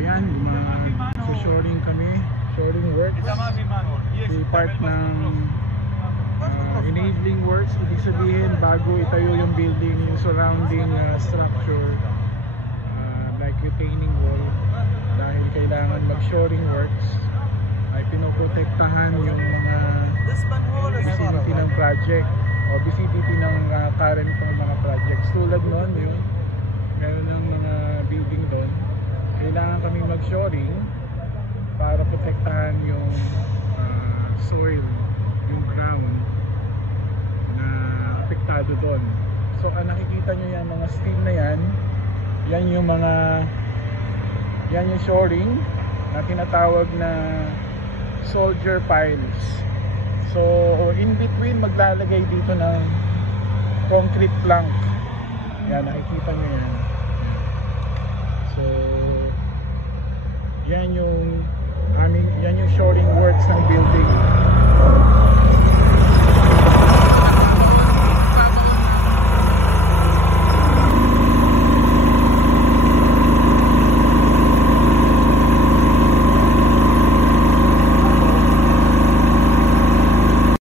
ayan, shoring kami, shoring works. Di part ng enabling works. Ibig sabihin, bago itayo yung building, yung surrounding structure, like retaining wall, dahil kailangan mag-shoring works, ay pinoprotektahan yung mga vicinity ng project o vicinity ng current mga projects. Tulad nun, yung meron ng mga building doon, kailangan kami mag-shoring para protektahan yung soil, yung ground na apektado doon. So nakikita nyo yan, mga steel na yan, yan yung shoring na tinatawag na soldier piles. So in between, maglalagay dito ng concrete plank. Yan, nakikita nyo yan. So yan yung shoring works ng building.